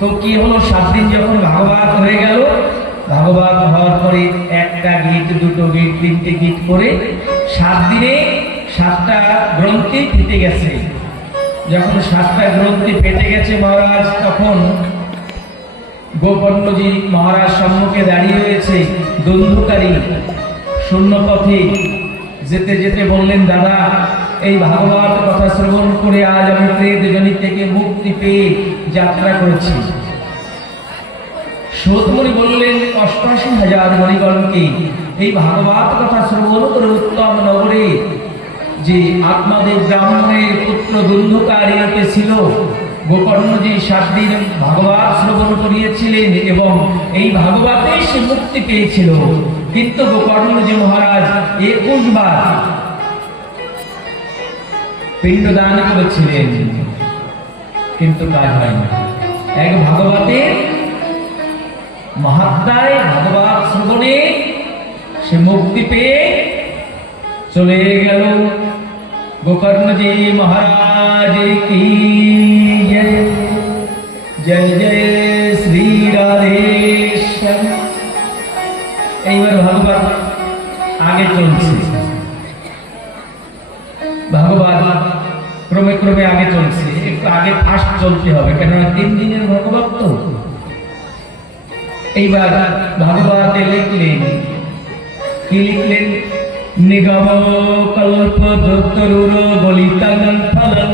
তো কি হলো, 7 দিন যখন ভাগবত হয়ে গেল, ভাগবত হওয়ার পরে একটা গীত, দুটো গীত, তিনটে গীত করে 7 দিনে 7টা গ্রন্থি ফেটে গেছে। যখন 7টা গ্রন্থি ফেটে গেছে মহারাজ, তখন গোপর্ণজি মহারাজ সম্মুখে দাঁড়িয়ে রয়েছে, দুন্ধুকারী শূন্য পথে যেতে যেতে বললেন, দাদা এই ভাগবত কথা শ্রবণ করে আজ আমি প্রেতজনি থেকে মুক্তি পেয়ে যাত্রা করেছি। সৌতমণি বললেন, 88,000 মণিগণকে এই ভাগবত কথা শ্রবণ করে উত্তম নগরে যে আত্মাদের ব্রাহ্মণের পুত্র দুন্ধুকারীতে ছিল, গোকর্ণজি 7 দিন ভাগবত শ্রবণ করিয়েছিলেন এবং এই ভাগবতেই সে মুক্তি পেয়েছিল। কিন্তু গোকর্ণজি মহারাজ 21 বার পিণ্ডদান করেছিলেন, কিন্তু কাজ হয়নি। এক ভাগবতের মহাত্মায়, ভাগবত শ্রবণে সে মুক্তি পেয়ে চলে গেল। গোকর্ণজি মহারাজ কি জয়, জয় জয় শ্রী রাধেশ্বর। এইবার ভাগবত আগে চলছে, ভাগবত ক্রমে ক্রমে আগে চলছে, একটু আগে ফাস্ট চলতে হবে, কেননা 3 দিনের ভাগবত তো। এইবার ভাগবতে লিখলেন, কি লিখলেন, নিগম কল্প দত্তরুর গলিতং ফলং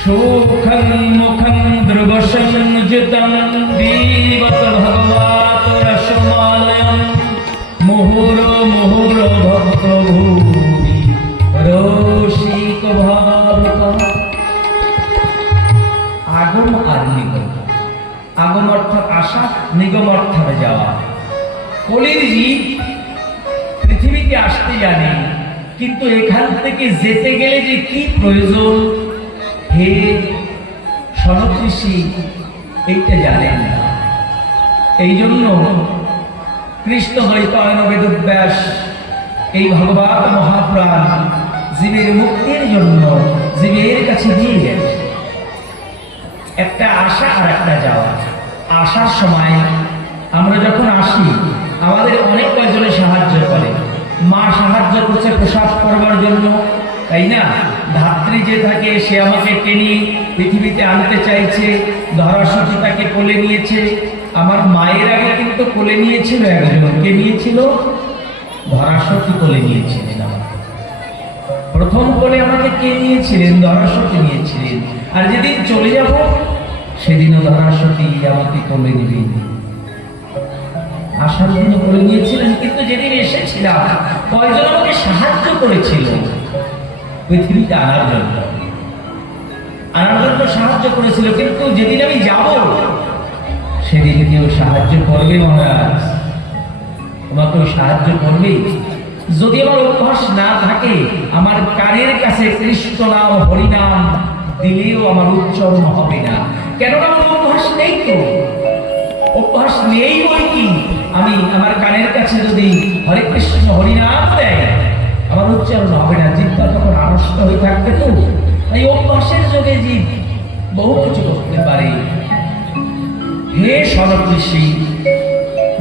সুখং মুখং দ্রবশং জিতং দীবত ভগবত রসমালয়ং মুহুর মুহুর ভক্ত ভূমি রসিক ভাবক। আগম আর নিগম, আগম অর্থ আসা, নিগম অর্থ যাওয়া। কলির জীব পৃথিবীতে আসতে জানে, কিন্তু এখান থেকে যেতে গেলে যে কি প্রয়োজন, হে সনক ঋষি এইটা জানেন না। এই জন্য কৃষ্ণ দ্বৈপায়ন বেদব্যাস এই ভগবত মহাপ্রাণ জীবের মুক্তির জন্য জীবের কাছে দিয়ে গেছে। একটা আসা আর একটা যাওয়া। আসার সময় আমরা যখন আসি, আমাদের অনেক কয়েকজনে সাহায্য করে। মা সাহায্য করছে প্রসাদ করবার জন্য, তাই না? ধাত্রী যে থাকে সে আমাকে টেনে পৃথিবীতে আনতে চাইছে, ধরাসতী তাকে কোলে নিয়েছে। আমার মায়ের আগে কিন্তু কোলে নিয়েছিল একজন, কে নিয়েছিল? ধরাসতী কোলে নিয়েছিলেন। আমাকে প্রথম কোলে আমাকে কে নিয়েছিলেন? ধরাসতী নিয়েছিলেন। আর যেদিন চলে যাব সেদিনও ধরাসতী আমাকে কোলে নেবেন। আসার জন্য কোলে নিয়েছিলেন, কিন্তু যেদিন এসেছিলাম কয়জন আমাকে সাহায্য করেছিল পৃথিবীতে আনার জন্য, সাহায্য করেছিল। কিন্তু যেদিন আমি যাব সেদিন কেউ সাহায্য করবে মহারাজ, তোমাকেও সাহায্য করবে। যদি আমার অভ্যাস না থাকে, আমার কানের কাছে কৃষ্ণ নাম হরিনাম দিলেও আমার উচ্চারণ হবে না, কেননা আমার অভ্যাস নেই। তো অভ্যাস নেই বই কি, আমি আমার কানের কাছে যদি হরে কৃষ্ণ হরিনাম দেয় আমার উচ্চারণ হবে না, জিভটা তখন আড়ষ্ট হয়ে থাকবে। তো এই অভ্যাসের যোগে জীব বহু কিছু করতে পারে। হে সনক ঋষি,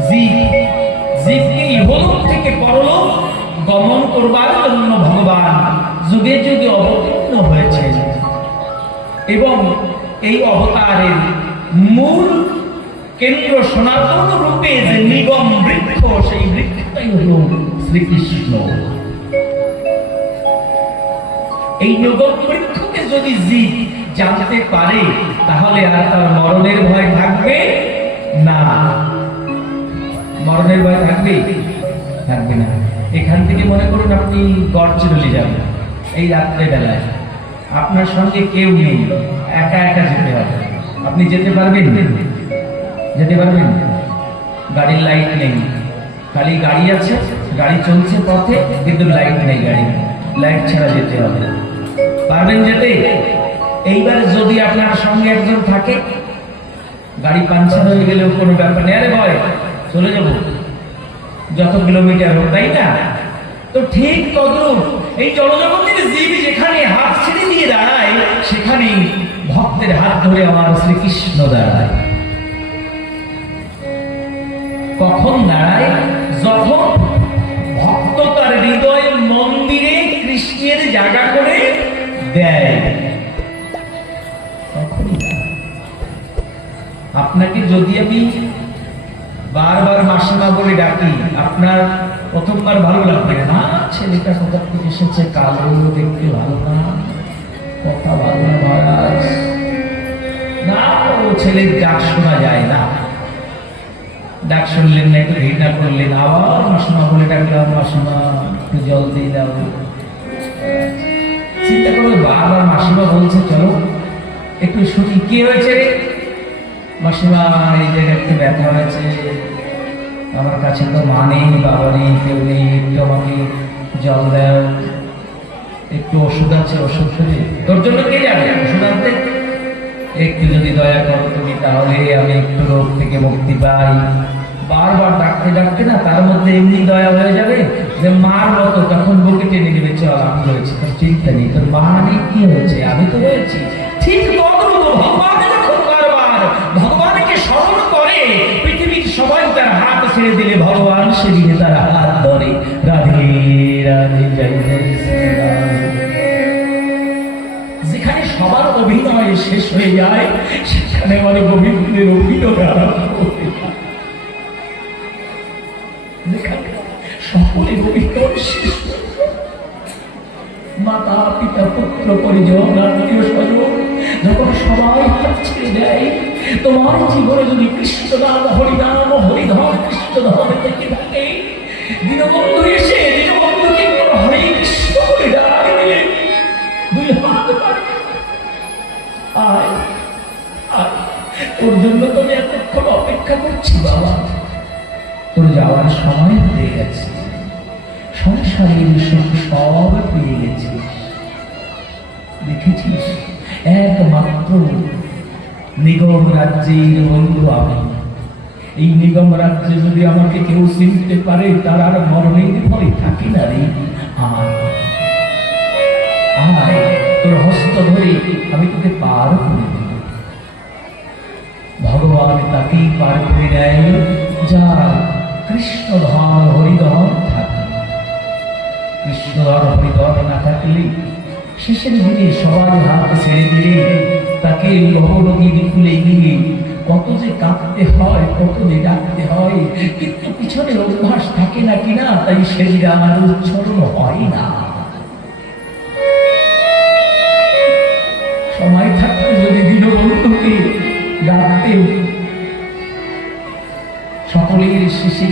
জীবকে ইহলোক থেকে পরলোক গমন করবার জন্য ভগবান যুগে যুগে অবতীর্ণ হয়েছে এবং এই অবতারের মূল কেন্দ্র সনাতন রূপে যে নিগম বৃক্ষ, সেই বৃক্ষটাই হল শ্রীকৃষ্ণ। এই নিগম বৃক্ষকে যদি জীব জানতে পারে, তাহলে আর তার মরণের ভয় থাকবে না। মরণের ভয় থাকবে থাকবে না। এখান থেকে মনে করুন আপনি গড়চিরলি যাবেন, এই রাত্রে বেলায় আপনার সঙ্গে কেউ নেই, একা একা যেতে হবে। আপনি যেতে পারবেন? যেতে পারবেন? গাড়ির লাইট নেই, খালি গাড়ি আছে, গাড়ি চলছে পথে, কিন্তু লাইট নেই, গাড়ি লাইট ছাড়া যেতে হবে। পারবেন যেতে? এইবার যদি আপনার সঙ্গে একজন থাকে, গাড়ি পাঞ্চার হয়ে গেলেও কোনো ব্যাপার নেই, আরে ভয় চলে যাব, যত কিলোমিটার হোক, তাই না? তো ঠিক তদ্রূপ এই জড়জগতের জীব যেখানে হাত ছেড়ে দিয়ে দাঁড়ায়, সেখানে ভক্তের হাত ধরে আমার শ্রীকৃষ্ণ দাঁড়ায়। কখন দাঁড়ায়? যখন ভক্ত তার হৃদয় মন্দিরে কৃষ্ণের জায়গা করে দেয়, তখনই দাঁড়ায়। আপনাকে যদি আমি বারবার মাসিমা বলে ডাকি, আপনার প্রথমবার ভালো লাগবে না, ছেলেটা কোথা থেকে এসেছে, কালো, দেখতে ভালো না, কথা ভালো না মহারাজ, না, ও ছেলের ডাক শোনা যায় না। ডাক শুনলেন না, একটু ঘৃণা করলেন, আবার মাসিমা বলে ডাকলাম, মাসিমা একটু জল দিয়ে দাও। চিন্তা করবে, বারবার মাসিমা বলছে চলো একটু শুনি, কি হয়েছে রে? মাসিমা, এই জায়গায় একটু ব্যথা হয়েছে, আমার কাছে তো মা নেই, বাবা নেই, কেউ নেই, একটু আমাকে জল দাও, একটু ওষুধ আছে, ওষুধ করে তোর জন্য কে যাবে ওষুধ আনতে, একটু যদি দয়া করো তুমি, তাহলে আমি একটু রোগ থেকে মুক্তি পাই। বারবার ডাকতে ডাকতে না তার মধ্যে এমনি দয়া হয়ে যাবে যে মার মতো তখন বুকে টেনে নেবে, চল আমি রয়েছি, তোর চিন্তা নেই, তোর মা নেই, কি হয়েছে, আমি তো রয়েছি। ঠিক তদ্রূপ ভগবান যখন বারবার ভগবানকে স্মরণ করে, পৃথিবীর সবাই তার হাত ছেড়ে দিলে ভগবান সেদিকে তার হাত ধরে। রাধে রাধে জয় জয় শ্রীরাম। যেখানে সবার অভিনয় শেষ হয়ে যায়, সেখানে আমার গোবিন্দের অভিনয় আরম্ভ হয়ে যায়। যেখানে সকলের অভিনয় শেষ হয়ে যায়, মাতা পিতা পুত্র পরিজন আত্মীয় স্বজন যখন সবাই হাত ছেড়ে দেয়, তোমার জীবনে যদি কৃষ্ণ নাম হরিনাম হরিধর কৃষ্ণ ধরে থেকে থাকে, দীনবন্ধু এসে দীনবন্ধুকে হরে কৃষ্ণ বলে ডাক দিলে, দুই হাত আয় আয়, তোর জন্য তো আমি এতক্ষণ অপেক্ষা করছি বাবা, তোর যাওয়ার সময় হয়ে গেছে, সংসারের সুখ সব পেয়ে গেছিস, দেখেছিস একমাত্র নিগম রাজ্যের বন্ধু আমি। এই নিগম রাজ্যে যদি আমাকে কেউ চিনতে পারে, তার আর মরণের ভয় থাকে না রে আমার। আয়, তোর হস্ত ধরে আমি তোকে পার করে দেব। ভগবান তাকেই পার করে দেয় যার কৃষ্ণধর হরিধর থাকে। কৃষ্ণধর হরিধর না থাকলে শেষের দিনে সবাই হাত ছেড়ে দিলে তাকে লহরগির খুলে গিয়ে কত যে কাঁদতে হয়, কত যে ডাকতে হয়, কিন্তু পিছনে অভ্যাস থাকে না কিনা, তাই সেদিন আর উচ্চারণ হয় না। সময় থাকতে যদি দীনবন্ধুকে ডাকতে, সকলের শেষে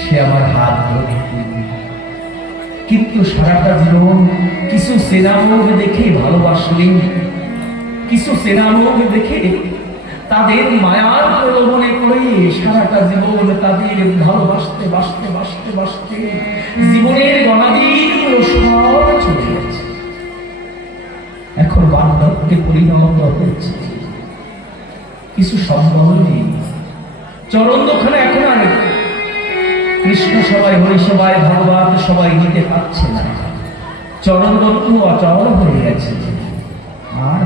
সে আমার হাত ধরে, কিন্তু সারাটা জীবন কিছু সেনামোগ দেখে ভালোবাসলেন, কিছু সেনামোগ দেখে তাদের মায়ার প্রলোভনে পড়ে সারাটা জীবন তাদের ভালোবাসতে বাসতে বাসতে বাসতে জীবনের গণাদিনগুলো সব চলে গেছে। এখন বার্ধক্যে পরিণত হয়েছে, কিছু সম্ভব নেই। চরণ দোখানে এখন আর কৃষ্ণ সবাই, হরি সবাই, ভাগবত সবাই নিতে পারছে না, চরণ বন্ধু অচল হয়ে গেছে। আর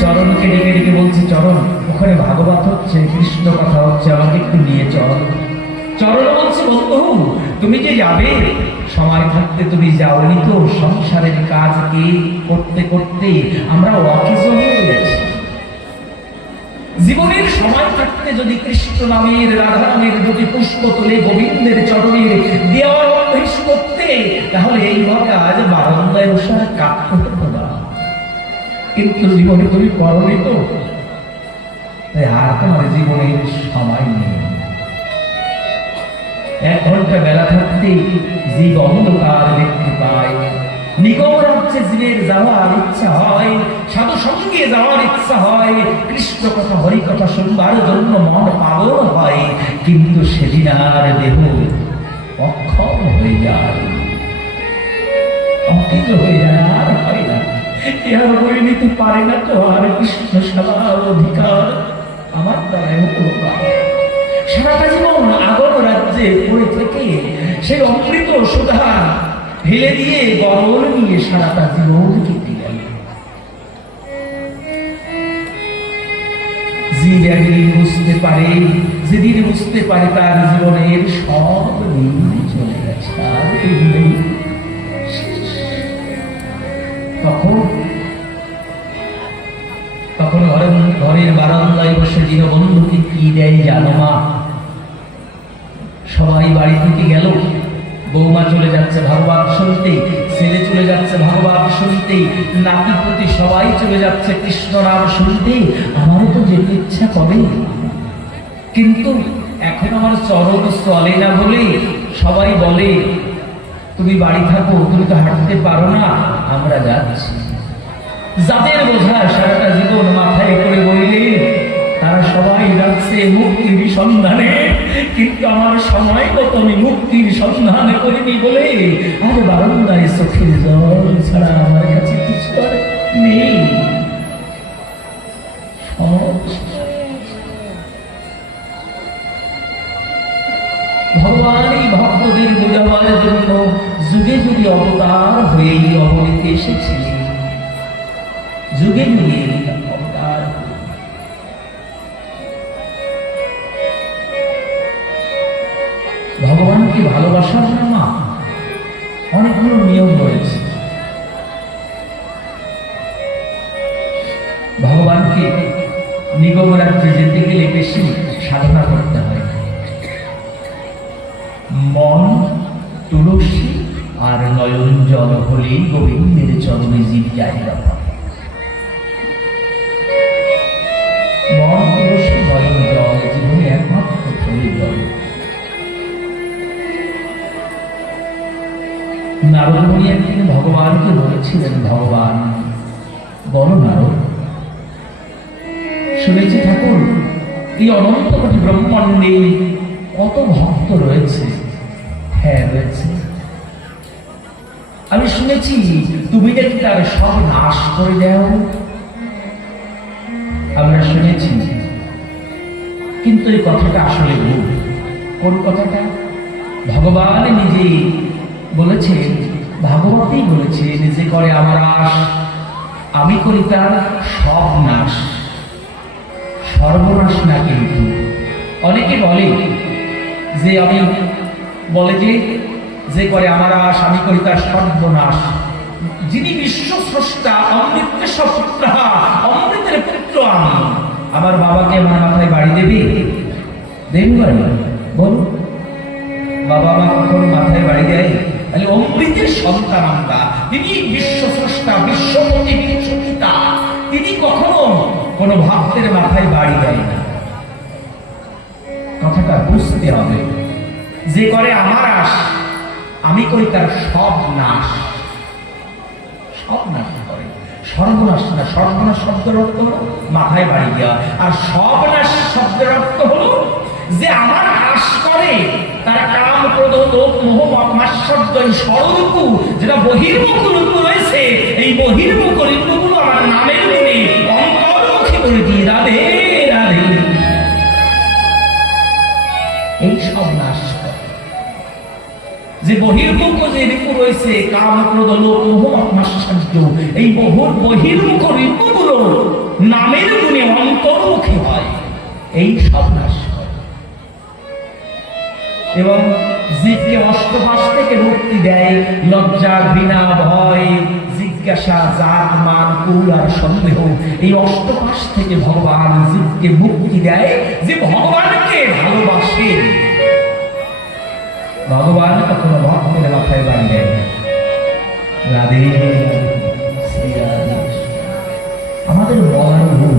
চরণকে ডেকে ডেকে বলছে, চরণ ওখানে ভাগবত হচ্ছে, কৃষ্ণ কথা হচ্ছে, আমাকে একটু নিয়ে চল। চরণ বলছে, বন্ধু তুমি যে যাবে, সময় থাকতে তুমি যাওনি তো, সংসারের কাজকে করতে করতে আমরা অকেজ হয়ে গেছি। জীবনের সময় থাকতে যদি কৃষ্ণ নামের রাধা নামের দুটি পুষ্প তুলে গোবিন্দের চরণের দেওয়ার অভ্যাস করতে, তাহলে এইভাবে আজ বারান্দায় বসে কাঁদতে হতো না। কিন্তু জীবনে তুমি করনি তো, তাই আর তোমার জীবনের সময় নেই। 1 ঘন্টা বেলা থাকতে জীব অন্ধকার দেখতে পায়, নিগম রাজ্যে জীবের যাওয়ার ইচ্ছা হয়, সাধু সঙ্গে যাওয়ার ইচ্ছা হয়, কৃষ্ণ কথা হরি কথা শুনবার জন্য মন পাগল হয়, কিন্তু সেদিন আর দেহ অক্ষম হয়ে যায়, অকেজ হয়ে যায়, আর হয় না, আর বলে নিতে পারে না তো আর কৃষ্ণ সেবার অধিকার আমার দ্বারাই হতো না। সারাটা জীবন আগর রাজ্যে পড়ে থেকে সেই অমৃত সুধা ঢেলে দিয়ে গরল নিয়ে সারাটা জীবন কেটে গেল। যেদিন বুঝতে পারে, যেদিন বুঝতে পারে তার জীবনের সব দিন চলে গেছে, আর দিন নেই, তখন ঘরের বারান্দায় বসে দীনবন্ধুকে কি দেয় জানো মা? সবাই বাড়ি থেকে গেল, বৌমা চলে যাচ্ছে ভাগবত শুনতে, ছেলে চলে যাচ্ছে ভাগবত শুনতে, নাতি পুতি সবাই চলে যাচ্ছে কৃষ্ণ নাম শুনতে। আমারও তো যেতে ইচ্ছা করে, কিন্তু এখন আমার চরণ চলে না বলে সবাই বলে তুমি বাড়ি থাকো, তুমি তো হাঁটতে পারো না, আমরা যাচ্ছি। যাদের বোঝা সারাটা জীবন মাথায় করে বইলেন, তারা সবাই যাচ্ছে মুক্তির সন্ধানে, কিন্তু আমার সময় মতো আমি মুক্তির সন্ধান করিনি বলে আজ বারান্দায় চোখের জল ছাড়া আমার কাছে কিছু আর নেই। ভগবান এই ভক্তদের বোঝাবার জন্য যুগে যুগে অবতার হয়ে অবনীতে এসেছিলেন, যুগে যুগে অবতার। ভগবানকে ভালোবাসার জন্য অনেকগুলো নিয়ম রয়েছে। ভগবানকে নিগম রাজ্যে যেতে গেলে বেশি সাধনা করতে হয়। মন তুলসী আর নয়ন জল হলে গোবিন্দের চরণে জীব জায়গা পায়। মন তুলসী নয়ন জল জীবনে একমাত্র ফলে জল। নারদ মুনি একদিন ভগবানকে বলেছিলেন, ভগবান বলো নারদ, শুনেছি ঠাকুর এই অনন্ত কোটি ব্রহ্মাণ্ডে কত ভক্ত রয়েছে। হ্যাঁ রয়েছে, আমি শুনেছি তুমি নাকি তার সব নাশ করে দাও। আমরা শুনেছি, কিন্তু এই কথাটা আসলে ভুল। কোন কথাটা? ভগবান নিজেই বলেছেন, ভাগবতেই বলেছে, যে করে আমার আশ আমি করি তার সব নাশ। সর্বনাশ না, কিন্তু অনেকে বলে যে আমি বলে যে করে আমার আশ আমি করি তার সর্বনাশ। যিনি বিশ্ব স্রষ্টা, অমৃতের সপুত্র, অমৃতের পুত্র আমি, আমার বাবাকে আমার মাথায় বাড়ি দেবে? দেবই বল, বাবা মা কখন মাথায় বাড়ি দেয়? তাহলে অমৃতের সন্তান আমরা, তিনি বিশ্ব স্রষ্টা, বিশ্বপতি, বিশ্বপিতা, তিনি কখনো কোন ভক্তের মাথায় বাড়ি দেয় না। কথাটা বুঝতে হবে। যে করে আমার আশ আমি করি তার সব নাশ। সব নাশ করে, সর্বনাশ না। সর্বনাশ শব্দের অর্থ হলো মাথায় বাড়ি দেওয়া, আর সব নাশ শব্দের অর্থ হলো যে আমার আশ করে তার কাম, ক্রোধ, লোভ, মোহ, মাৎসর্য, এই ষড়রূপ যেটা বহির্মুখ রূপ রয়েছে, এই বহির্মুখ রূপগুলো আমার নামের গুণে অন্তর্মুখী করে দিয়ে রাধে রাধে, এই সব নাশ করে। যে বহির্মুখ যে ঋতু রয়েছে, কাম, ক্রোধ, লোভ, মোহ, মাৎসর্য, এই বহির্মুখ ঋতুগুলো নামের গুণে অন্তর্মুখী হয়, এই সব নাশ করে। এবং জীবকে অষ্টপাশ থেকে মুক্তি দেয়, লজ্জা, ঘৃণা, ভয়, জিজ্ঞাসা, জাত, মান, কুল আর সন্দেহ, এই অষ্টপাশ থেকে ভগবান জীবকে মুক্তি দেয়। যে ভগবানকে ভালোবাসে, ভগবান কখনো ভক্তের মাথায় বাড়ি দেয় না। রাধে শ্রী রাধে। আমাদের বলার ভুল,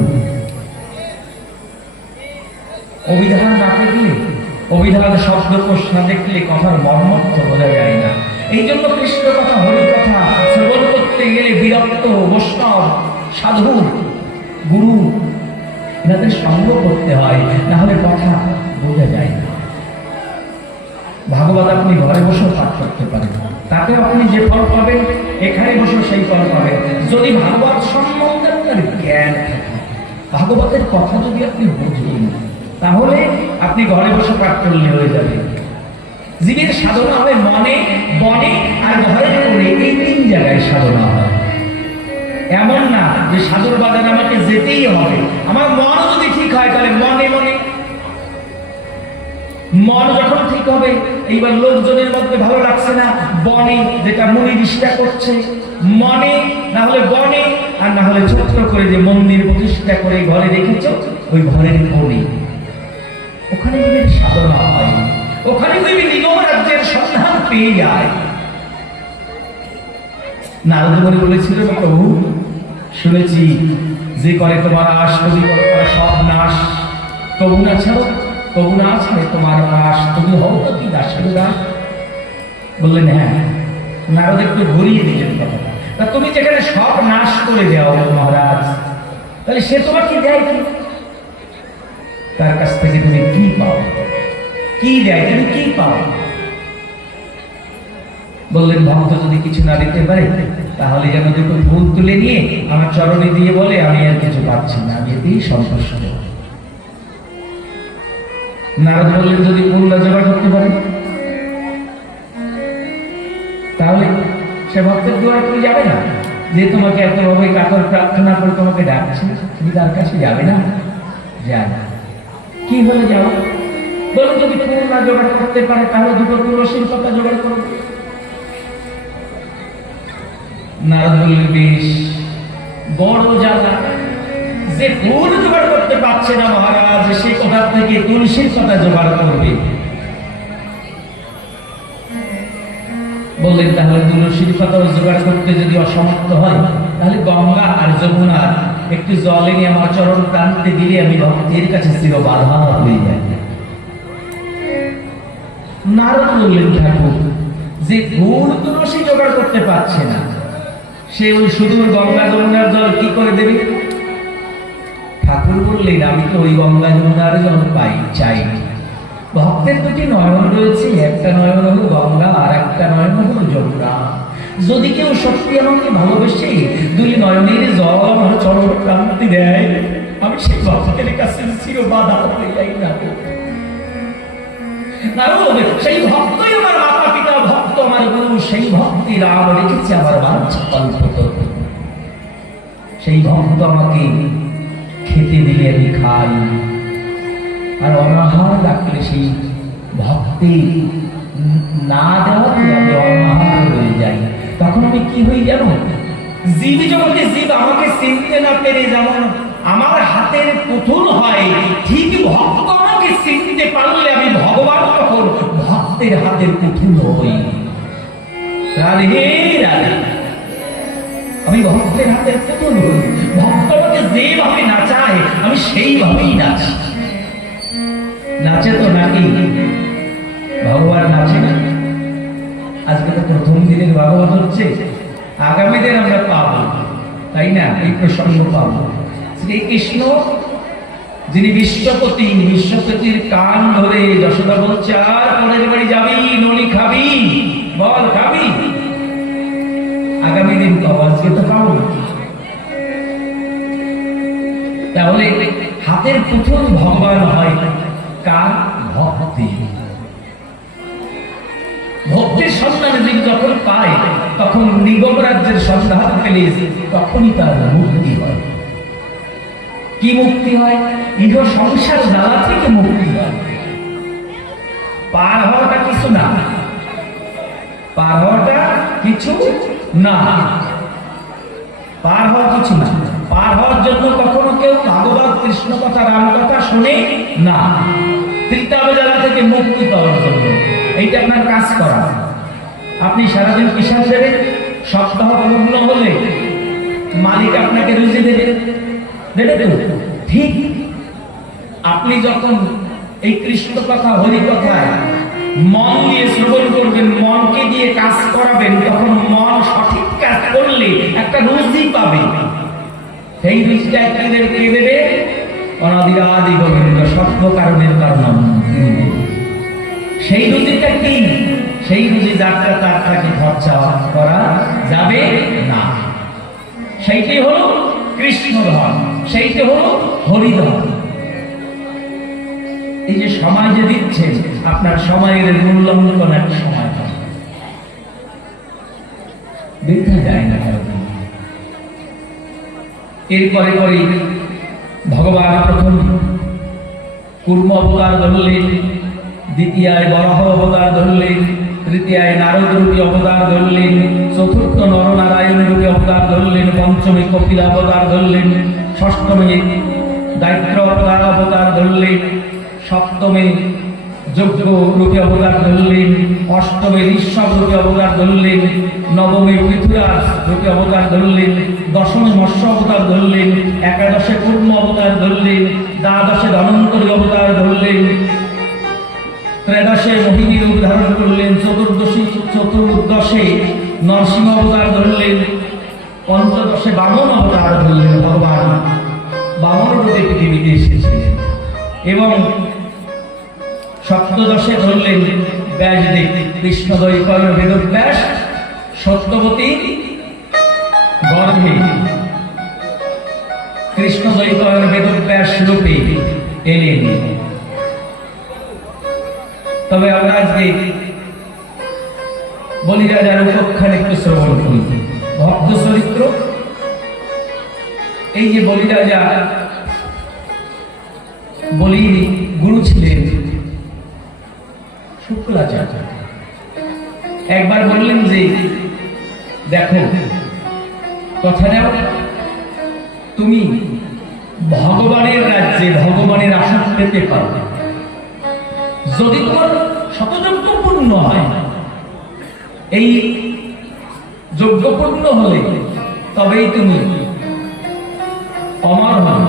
অভিধান না দেখলে, অভিধান শব্দকোষ না দেখলে কথার মর্মর্থ বোঝা যায় না। এই জন্য কৃষ্ণ কথা, হরি কথা শ্রবণ করতে গেলে বিরক্ত বৈষ্ণব, সাধু, গুরু এনাদের সঙ্গ করতে হয়, না হলে কথা বোঝা যায় না। ভাগবত আপনি ঘরে বসে পাঠ করতে পারেন, তাতে আপনি যে ফল পাবেন এখানে বসে সেই ফল পাবেন। যদি ভাগবত সম্বন্ধে আপনার জ্ঞান থাকে, ভাগবতের কথা যদি আপনি বুঝেন, তাহলে আপনি ঘরে বসে পাঠ করলে হয়ে যাবে। জীবের সাধনা হয় মনে, বনে আর ঘরের কোণে, এই 3 জায়গায় সাধনা হয়। এমন না যে সাধুর বাজারে আমাকে যেতেই হবে। আমার মন যদি ঠিক হয় তাহলে মনে মনে, মন যখন ঠিক হবে, এইবার লোকজনের মধ্যে ভালো লাগছে না, বনে, যেটা মুনি ঋষিরা করছে, মনে না হলে বনে, আর না হলে ছোট্ট করে যে মন্দির প্রতিষ্ঠা করে ঘরে রেখেছ, ওই ঘরের কোণে, ওখানে যদি সাধনা হয়, ওখানে যদি নিগম রাজ্যের সন্ধান পেয়ে যায়। নারদ মুনি বলেছিল, প্রভু শুনেছি যে করে তোমার আশ, তুমি তার সব নাশ, তবু না ছাড়ো, তবু না ছাড়ে তোমার আশ, তুমি হও তো কি দাসের দাস? বললেন হ্যাঁ। নারদ একটু ঘুরিয়ে দিলেন কথাটা, তা তুমি যেখানে সব নাশ করে দাও মহারাজ, তাহলে সে তোমার কি দেয়? কি তার কাছ থেকে তুমি কি পাও? কি দেয়? তুমি কি পাও? বললেন ভক্ত যদি কিছু না দিতে পারে তাহলে যেন দুটো ফুল তুলে নিয়ে আমার চরণে দিয়ে বলে আমি আর কিছু পাচ্ছি না, আমি এতেই সন্তুষ্ট। নারদ বললেন যদি ফুলটা জোগাড় করতে পারে তাহলে সে ভক্তের দুয়ারে তুমি যাবে না, যে তোমাকে এতভাবে কাতর প্রার্থনা করে তোমাকে ডাকছে, তুমি তার কাছে যাবে না? যায়। কি হলে যাও? বলুন যদি ফুল না জোগাড় করতে পারে তাহলে দুটো তুলসীর পাতা জোগাড় করবে। নারদ বললেন বেশ, বড় জ্বালা, যে ফুল জোগাড় করতে পারছে না মহারাজ, সে কোথা থেকে তুলসীর পাতা জোগাড় করবে? বললেন তাহলে তুলসীর পাতা জোগাড় করতে যদি অসমর্থ হয় তাহলে গঙ্গা আর যমুনার একটু জল এনে আমার চরণ প্রান্তে দিলে আমি ভক্তের কাছে চির বাধা হয়ে যাই। নারদ বললেন ঠাকুর যে ফুল তুলসী জোগাড় করতে পারছে না, সে ওই সুদূর গঙ্গা যমুনার জল কি করে দেবে? ঠাকুর বললেন আমি তো ওই গঙ্গা যমুনার জল পাই চাই। ভক্তের দুটি নয়ন রয়েছে, একটা নয়ন হলো গঙ্গা আর একটা নয়ন হলো যমুনা। যদি কেউ সত্যি আমাকে ভালোবেসে দুই নয়নের জল আমার চরণ প্রান্তে দেয়, আমি সেই ভক্তের কাছে চির বাধা হয়ে যাই না। সেই ভক্তই আমার মাতা পিতা, ভক্ত আমার গুরু, সেই ভক্তি রাম রেখেছে আমার বাঞ্ছা কল্প করতে। সেই ভক্ত আমাকে খেতে দিলে আমি খাই, আর অনাহার রাখলে সেই ভক্তি না দেওয়াতে আমি অনাহার হয়ে যাই। তখন আমি কি হই জানো? জীব জগতে জীব আমাকে চিনতে না পেরে যেমন আমার হাতের পুতুল হয়, ঠিক ভক্ত আমাকে চিনতে পারলে আমি ভগবান তখন ভক্তের হাতের পুতুল হই। রাধে রাধে, আমি ভক্তের হাতের পুতুল হই। ভক্ত আমাকে যেভাবে নাচায় আমি সেইভাবেই নাচি। নাচে তো নাকি? ভগবান নাচে না? আজকে তো প্রথম দিনের ভাগবত হচ্ছে, আগামী দিন আমরা পাবো, তাই না? এই প্রসঙ্গ পাবো। শ্রীকৃষ্ণ যিনি বিশ্বপতি, বিশ্বপতির কান ধরে যশোদা বলছে আর পরের বাড়ি যাবি, নলি খাবি, বল খাবি? আগামী দিন পাবো, আজকে তো পাবো। তাহলে হাতের পুতুল ভগবান হয় কার? ভক্তি। ভক্তির সন্ধানে জীব যখন পায় তখন নিগম রাজ্যের সন্ধান পেলে তখনই তার মুক্তি হয়। কি মুক্তি হয়? ইহ সংসার জ্বালা থেকে মুক্তি হয়। পার হওয়াটা কিছু না, পার হওয়াটা কিছু না, পার হওয়া কিছু না। পার হওয়ার জন্য কখনো কেউ ভাগবত কৃষ্ণ কথা রাম কথা শুনে না। ত্রিতাব জ্বালা থেকে মুক্তি পাওয়ার জন্য এইটা আপনার কাজ করা। আপনি সারাদিন কিষান দেবেন, সপ্তাহ পূর্ণ হলে মালিক আপনাকে রুজি দেবে, দেবে তো? ঠিক আপনি যখন এই কৃষ্ণ কথা হরি কথায় মন দিয়ে শ্রবণ করবেন, মনকে দিয়ে কাজ করাবেন, তখন মন সঠিক কাজ করলে একটা রুজি পাবে। সেই রুজিটা কে দেবে? অনাদিরাদি গোবিন্দ, সর্ব কারণের কারণ। সেই রুজিটা কি? সেই রুজি যাত্রা তার কাছে খরচা করা যাবে না। সেইটি হলো কৃষ্ণ ধন, সেইটি হলো হরিধন। এই যে সময় যে দিচ্ছেন আপনার সময়ের মূল্যাঙ্কন এক সময় হবে, বৃথা যায় না। এরপরে পরে ভগবান প্রথম কুর্ম অবতার ধরলেন, দ্বিতীয়ায় বরাহ অবতার ধরলেন, তৃতীয়ায় নারদ রূপী অবতার ধরলেন, চতুর্থ নরনারায়ণ রূপী অবতার ধরলেন, পঞ্চমী কপিল অবতার ধরলেন, ষষ্ঠমী দায়িত্র অবতার ধরলেন, সপ্তমী যজ্ঞ রূপী অবতার ধরলেন, অষ্টমী ঋষভ রূপী অবতার ধরলেন, নবমী পৃথুরাজ রূপী অবতার ধরলেন, দশমী মৎস্য অবতার ধরলেন, একাদশে কুর্ম অবতার ধরলেন, দ্বাদশে ধনন্তরী অবতার ধরলেন, ত্রয়োদশে মোহিনী রূপ ধারণ করলেন, চতুর্দশে নরসিংহ অবতার ধরলেন, পঞ্চদশে বামন অবতার ধরলেন। ভগবান বামন রূপে পৃথিবীতে এসেছিলেন। এবং সপ্তদশে ধরলেন ব্যাসদেব, কৃষ্ণদ্বৈপায়ন বেদব্যাস সত্যবতী গর্ভে কৃষ্ণদ্বৈপায়ন বেদব্যাস রূপে এলেন। তবে আমরা আজকে বলি রাজার উপাখ্যান একটু শ্রবণ করি। ভক্ত চরিত্র, এই যে বলি রাজা বলির গুরু ছিলেন শুক্রাচার্য। একবার বললেন যে দেখো, কথা নাও, তুমি ভগবানের রাজ্যে ভগবানের আসন পেতে পারবে যদি তোমার শতযজ্ঞপূর্ণ হয়। এই যজ্ঞপূর্ণ হলে তবেই তুমি অমর হবে,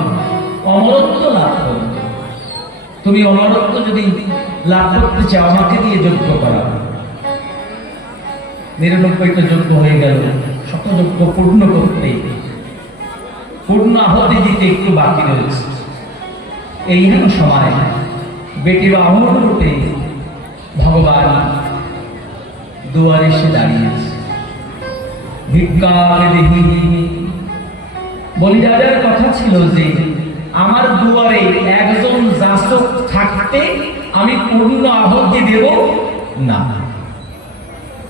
অমরত্ব লাভ করবে। তুমি অমরত্ব যদি লাভ করতে চাও, আমাকে দিয়ে যজ্ঞ করা। 99টা যজ্ঞ হয়ে গেল, শতযজ্ঞ পূর্ণ করতে, পূর্ণ আহুতি দিতে একটু বাকি রয়েছে। এই সময় বেটি বাহন রূপে ভগবান দুয়ারে এসে দাঁড়িয়েছে। ভিক্ষার দেহি, বলি রাজার কথা ছিল যে আমার দুয়ারে একজন যাচক থাকতে আমি পূর্ণ আহুতি দেব না।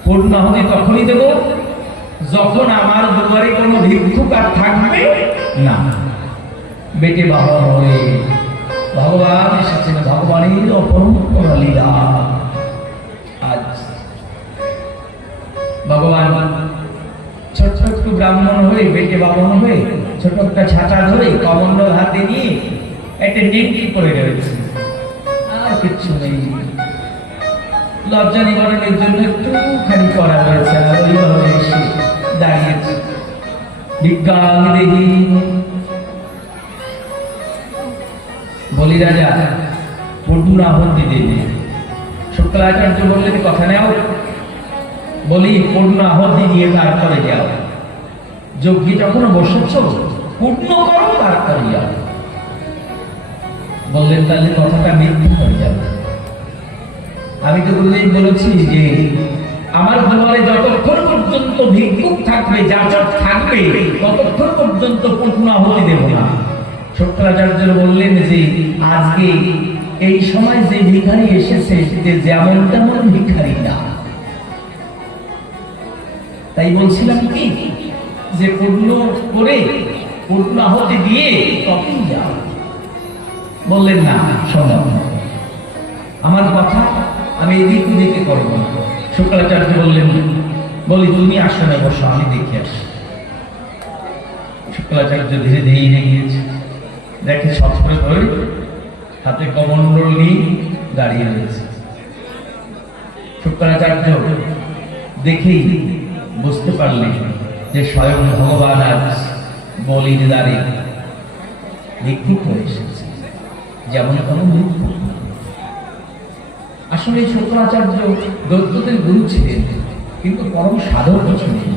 পূর্ণ আহুতি তখনই দেব যখন আমার দুয়ারে কোনো ভিক্ষুক আর থাকবে না। বেটে বাহন হয়ে ভগবান এসেছেন, ভগবানের অপরম্পরা লীলা। আজ ভগবান ছোট্ট একটু ব্রাহ্মণ হয়ে, বেটে বামন হয়ে, ছোট একটা ছাতা ধরে কমণ্ডল হাতে নিয়ে একটা নেমকি করে রয়েছে, আর কিচ্ছু নেই। লজ্জা নিবারণের জন্য একটুখানি করা হয়েছে, আর ওইভাবে এসে দাঁড়িয়েছে। বিজ্ঞান দেহি, বলি রাজা পূর্ণ আহুতি দেবে। শুক্রাচার্য বললেন কথা নেও, বলি পূর্ণ আহুতি দিয়ে তারপরে যাও। যজ্ঞে যখন বসেছ পূর্ণ করো, তারপরে যাও। বললেন তাহলে কথাটা মিথ্যা হয়ে যাবে। আমি তো গুরুদেব বলেছি যে আমার দুয়ারে যতক্ষণ পর্যন্ত ভিক্ষুক থাকবে, যাচক থাকবে, ততক্ষণ পর্যন্ত পূর্ণ আহুতি দেব না। শুক্রাচার্য বললেন যে আজকে এই সময় যে ভিখারি এসেছে যে যেমন তেমন ভিখারি না। তাই বলছিলাম কি যে পূর্ণ করে পূর্ণ আহুতি দিয়ে তখন যাও। বললেন না, সম্ভব না, আমার কথা আমি এদিক ওদিকে করবো না। শুক্রাচার্য বললেন, বলি তুমি আসনে বসো, আমি দেখে আসি। শুক্রাচার্য ধীরে ধীরে গিয়েছে, দেখে ছত্র ধরে হাতে কমণ্ডল নিয়ে দাঁড়িয়ে রয়েছে। শুক্রাচার্য দেখেই বুঝতে পারলেন যে স্বয়ং ভগবান আজ বলির দ্বারে ভিক্ষুক হয়ে এসেছে, যেমন কোনো ভিক্ষুক। আসলে শুক্রাচার্য দৈত্যদের গুরু ছিলেন, কিন্তু পরম সাধক ছিলেন।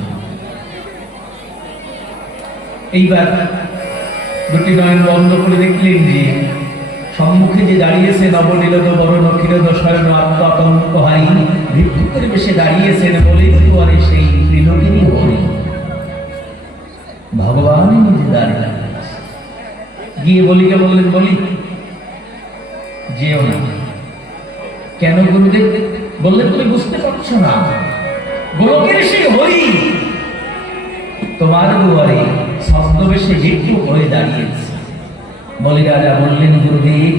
এইবার দুটি নয়ন বন্ধ করে দেখলেন যে সম্মুখে যে দাঁড়িয়েছে নবনীলদ বরণ ক্ষীরদ শয়ন আত্মাতঙ্কহারী ভিক্ষুকের বেশে দাঁড়িয়েছেন বলে দুয়ারে সেই ত্রিলোকিনী হরি ভগবান নিজে দাঁড়িয়ে গিয়ে বলিকে বললেন, বলি যেও না, কেন গুরুদেব? বললেন তুমি বুঝতে পারছো না, গোলকের সেই হরি তোমার দুয়ারে ছদ্মবেশে ভিক্ষুক হয়ে দাঁড়িয়েছে। বলি রাজা বললেন, গুরুদেব,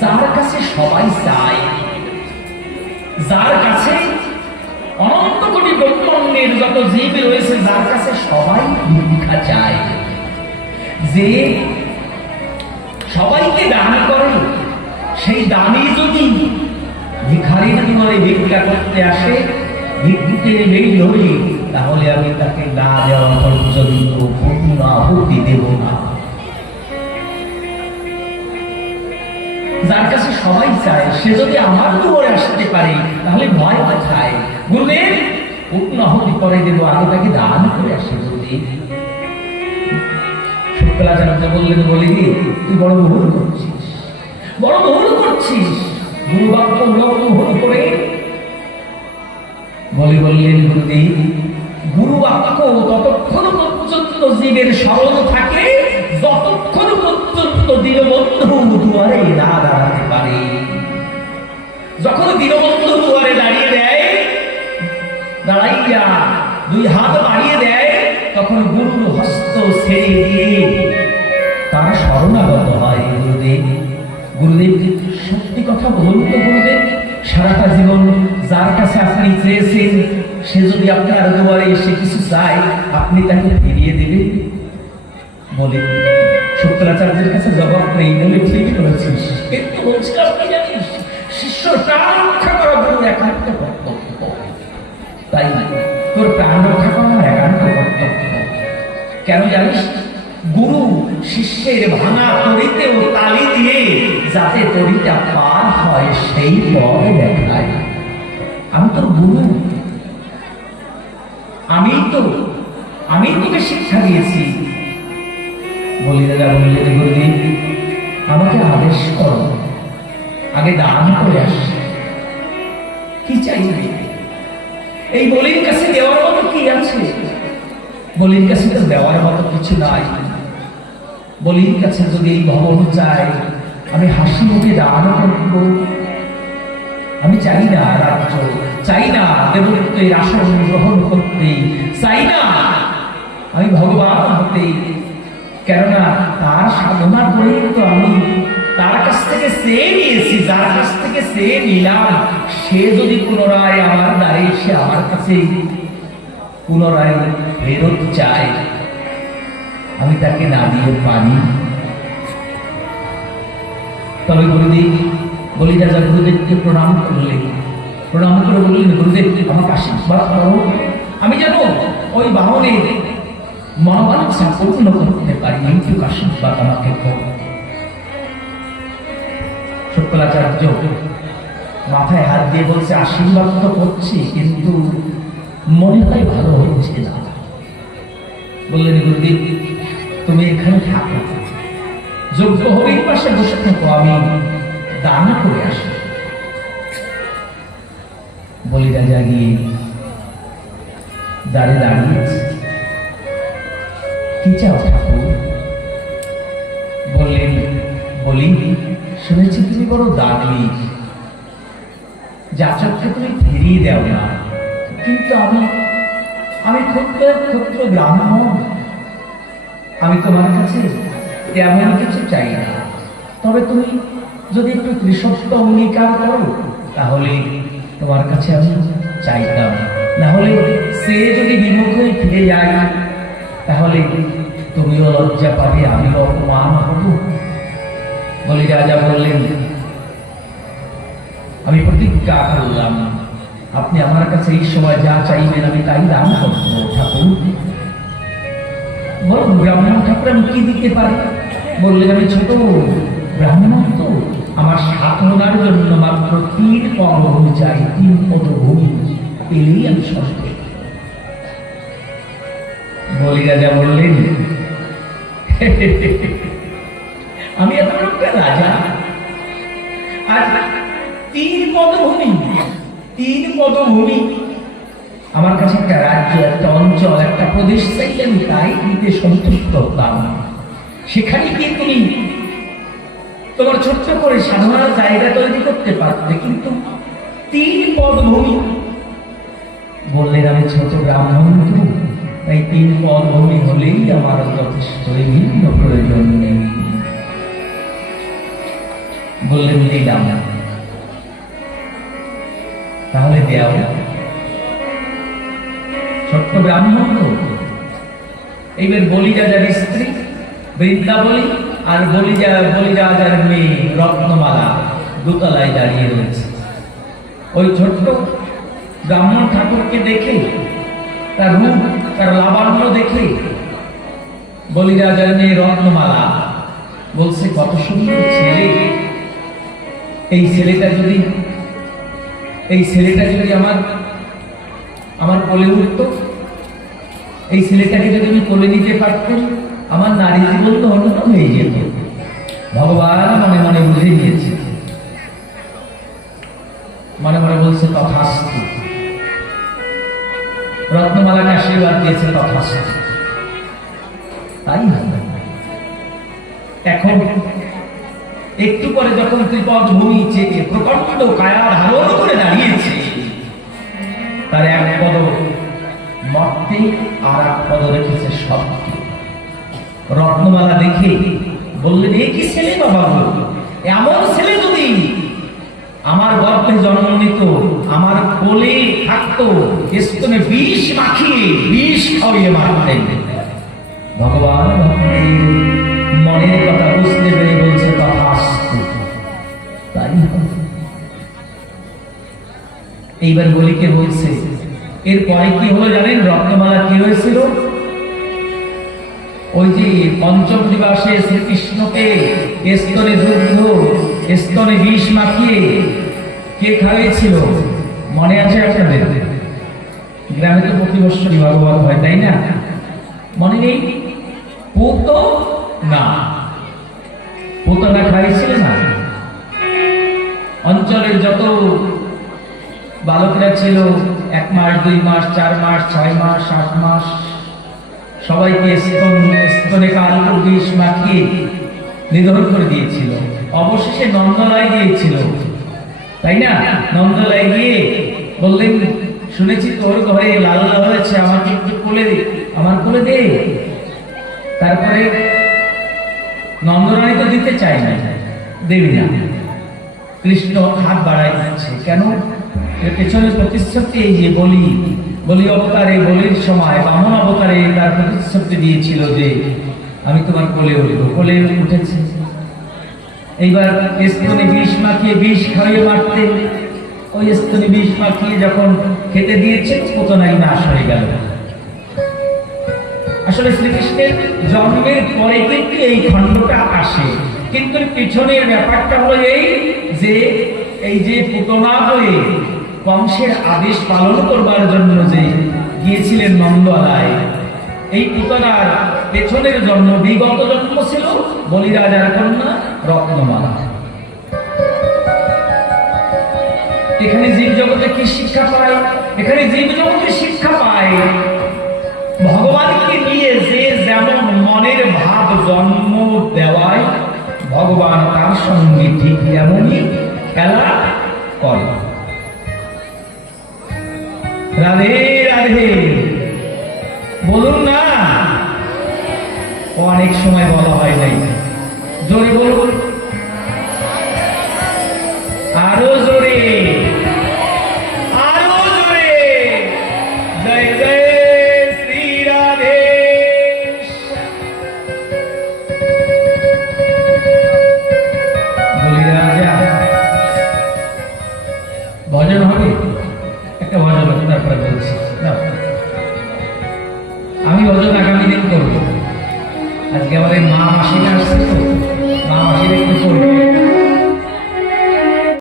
যার কাছে সবাই চায়, যার কাছে অনন্ত কোটি ব্রহ্মাণ্ডের যত জীব রয়েছে, যার কাছে সবাই ভিক্ষা চায়, যে সবাইকে দান করে, সেই দানই যদি ভিখারির দুয়ারে ভিক্ষা করতে আসে, ভিক্ষুকের মেয়ে হয়ে, তাহলে আমি তাকে না দেওয়া পর্যন্ত পূর্ণ আহুতি দেব না। যার কাছে সবাই চায়, সে যদি আমার দুয়ারে আসতে পারে, তাহলে ভয় কোথায়? গুরুদেব, পূর্ণ আহুতি করে দেব, আগে তাকে দান করে আসে। গুরুদেব শুক্রাচার্য বললেন, বলি তুই বড় ভুল করছিস, বড় ভুল করছিস। গুরু বাক্য ভুল করে বললেন, গুরুদেব, গুরু বাক্য ততক্ষণ পর্যন্ত জীবের স্মরণ থাকে, যতক্ষণ পর্যন্ত দীনবন্ধু দুয়ারে না দাঁড়াতে পারে। যখন দীনবন্ধু দুয়ারে দাঁড়িয়ে দেয়, দাঁড়াইয়া দুই হাত বাড়িয়ে দেয়, তখন গুরুর হস্ত ছেড়ে দিয়ে তার শরণাগত হয়। গুরুদেব, গুরুদেব সত্যি কথা বলুন তো গুরুদেব, সারাটা জীবন যার কাছে আপনি চেয়েছেন, সে যদি আপনার দুয়ারে এসে কিছু চায়, আপনি তাকে ফিরিয়ে দেবেন? বলে শুক্রাচার্যের কাছে জবাব নেই। বলে ঠিকই বলেছিস, কিন্তু বলছিলাম কি জানিস, শিষ্য প্রাণ রক্ষা করা গুরুর একান্ত কর্তব্য। তাই তোর প্রাণ রক্ষা করা একান্ত কর্তব্য। কেন জানিস? গুরু শিষ্যের ভাঙা তরিতেও তালি দিয়ে যাতে তরিটা পার হয়, সেই পথ দেখায়। আমি তোর গুরু, আমি তোকে শিক্ষা দিয়েছি। বলি দাদা বললেন, গুরুদেব, আমাকে আদেশ করো, আগে দান করে আসি। কি চাইবে? এই বলির কাছে দেওয়ার মতো কি আছে? বলির কাছে তো দেওয়ার মতো কিছু নাই। বলির কাছে যদি এই ভবন চাই, আমি হাসি মুখে দান করব। আমি চাই না রাজ্য, চাই না দেবত্বের আসন গ্রহণ করতে, চাই না আমি ভগবান হতে। কেননা তার সাধনা করেই তো আমি তার কাছ থেকে চেয়ে নিয়েছি। যার কাছ থেকে চেয়ে নিলাম, সে যদি পুনরায় আমার দ্বারে এসে আমার কাছে পুনরায় ফেরত চায়, আমি তাকে না দিয়ে পারি? তবে গুরুদেব, বলি রাজা গুরুদেবকে প্রণাম করলেন, প্রণাম করে বললেন, গুরুদেব আমাকে আশীর্বাদ করো, আমি যেন ওই বাহনের মনোবাঞ্ছা পূর্ণ করতে পারি, একটু আশীর্বাদ আমাকে করো। শুক্রাচার্য মাথায় হাত দিয়ে বলছে, আশীর্বাদ তো করছি, কিন্তু মনে হয় ভালো হচ্ছে না। বললেন, গুরুদেব তুমি এখানে থাকো, যোগ্য হবির পাশে বসে থাকো, আমি দান করে আসি। বলি রাজা গিয়ে দাঁড়িয়েছে। কি চাও ঠাকুর? বললেন, বলি শুনেছি তুমি বড় দানবী, যাচককে তুমি ফিরিয়ে দাও না, কিন্তু আমি ক্ষুদ্র ব্রাহ্মণ, আমি তোমার কাছে তেমন কিছু চাই না। তবে তুমি যদি একটু ত্রিসত্য অঙ্গীকার করো, তাহলে তোমার কাছে আমি চাইতাম। না হলে সে যদি বিমুখ হয়ে ফিরে যায়, তাহলে তুমিও লজ্জা পাবে, আমিও অপমান হব। বলি রাজা বললেন, আমি প্রতিজ্ঞা করলাম, আপনি আমার কাছে এই সময় যা চাইবেন আমি তাই দান করব। ঠাকুর বলুন, ব্রাহ্মণ ঠাকুর আমি কি দিতে পারি? বললেন, আমি ছোট ব্রাহ্মণ, তো আমার সাধনার জন্য মাত্র 3 পদভূমি চাই, 3 পদভূমি পেলেই আমি সন্তুষ্ট। বলি রাজা বললেন, আমি এত বড় একটা রাজা, আজ 3 পদভূমি, আমার কাছে একটা রাজ্য, একটা অঞ্চল, একটা প্রদেশ চাইলে আমি তাই দিতে সন্তুষ্ট হতাম। সেখানে গিয়ে তুমি তোমার ছোট্ট করে সাধনার জায়গা তৈরি করতে পারবে, কিন্তু 3 পদ ভূমি। বললেন আমি ছোট ব্রাহ্মণ তো, তাই 3 পদ ভূমি হলেই আমার যথেষ্ট, ভিন্ন প্রয়োজন নেই। বললেন দিলাম। তাহলে দেও। ছোট্ট ব্রাহ্মণ তো। এইবার বলি রাজার স্ত্রী বৃন্দাবলী আর বলি রাজার মেয়ে রত্নমালা দোতলায় দাঁড়িয়ে রয়েছে। ওই ছোট্ট ব্রাহ্মণ ঠাকুরকে দেখে, তার রূপ, তার লাবণ্য দেখে বলি রাজার মেয়ে রত্নমালা বলছে, কত সুন্দর ছেলে। এই ছেলেটা যদি আমার কোলে উঠতো, এই ছেলেটাকে যদি আমি কোলে নিতে পারতাম, আমার নারী জীবন তো অন্য হয়ে যেত। ভগবান মনে মনে বুঝে নিয়েছে, মনে মনে বলছে তথাস্তু। রত্নমালাকে আশীর্বাদ দিয়েছে তথাস্তু। তাই এখন একটু পরে যখন ত্রিপদ ভূমি চেয়ে প্রকাণ্ড কায়া ধারণ করে দাঁড়িয়েছে, তার এক পদ মর্তে আর এক পদ রেখেছে সত্যে। রত্নমালা দেখে বললেন, এ কি ছেলে বাবা, এমন ছেলে যদি আমার গর্ভে জন্ম নিত, আমার কোলে থাকতো, স্তনে বিষ মাখিয়ে বিষ খাওয়িয়ে মারতেন। ভগবান ভক্তের মনের কথা বুঝতে পেরে বলছে তথাস্তু। তাই এইবার বলিকে বলছে, এরপরে কি হলো জানেন? রত্নমালা কি হয়েছিল? ওই যে পঞ্চম দিবসে শ্রীকৃষ্ণকে স্তনে দুগ্ধ, স্তনে বিষ মাখিয়ে কে খাইয়েছিল মনে আছে আপনাদের? গ্রামে তো প্রতি বৎসরই ভাগবত হয়, তাই না? মনে নেই? পুতনা খাইয়েছিল না? অঞ্চলের যত বালকরা ছিল, 1 মাস 2 মাস 4 মাস 6 মাস 8 মাস সবাইকে স্তনে কালো বিষ মাখিয়ে নিধন করে দিয়েছিল। অবশেষে নন্দলায় গিয়েছিল, তাই না? নন্দলায় গিয়ে বললেন, শুনেছি তোর ঘরে লাল্লা হয়েছে, আমাকে একটু আমার কোলে দে। তারপরে নন্দরানী তো দিতে চায় না, দেবী না। কৃষ্ণ হাত বাড়াই দিচ্ছে, কেন? এর পেছনে প্রতিশ্রুতি, এই যে বলি অবতারে, বলির সময় বামন অবতারে তার প্রতিশ্রুতি দিয়েছিল যে আমি তোমার কোলে উঠবো। কোলে উঠেছে। এইবার স্তনে বিষ মাখিয়ে বিষ খাইয়ে মারতে, ওই স্তনে বিষ মাখিয়ে যখন খেতে দিয়েছে, পুতনাই নাশ হয়ে গেল। আসলে শ্রীকৃষ্ণের জন্মের পরে কিন্তু এই খণ্ডটা আসে, কিন্তু পিছনের ব্যাপারটা হলো এই যে পুতনা হয়ে কংসের আদেশ পালন করবার জন্য যে গিয়েছিলেন নন্দলায়, এই পুতনার পেছনের জন্ম, বিগত জন্ম ছিল বলিরাজার কন্যা রত্নমালা। এখানে জীব জগতে কি শিক্ষা পায়? এখানে জীব জগতে শিক্ষা পায় ভগবানকে নিয়ে যে যেমন মনের ভাব জন্ম দেওয়ায়, ভগবান তার সঙ্গে ঠিক এমনই খেলা করে। রাধে রাধে বলুন না, অনেক সময় বলা হয় নাই, জোরে বলুন, আরো জোরে, আরো জোরে। জয় জয় শ্রী রাধে। বলি রাজা ভজন হবে, একটা ভজন তারপরে বলছি। আমি ভজন আগামী দিন করবো। আজকে আমার মা মাসিরা আসছে তো, মা মাসিরা একটু করবে।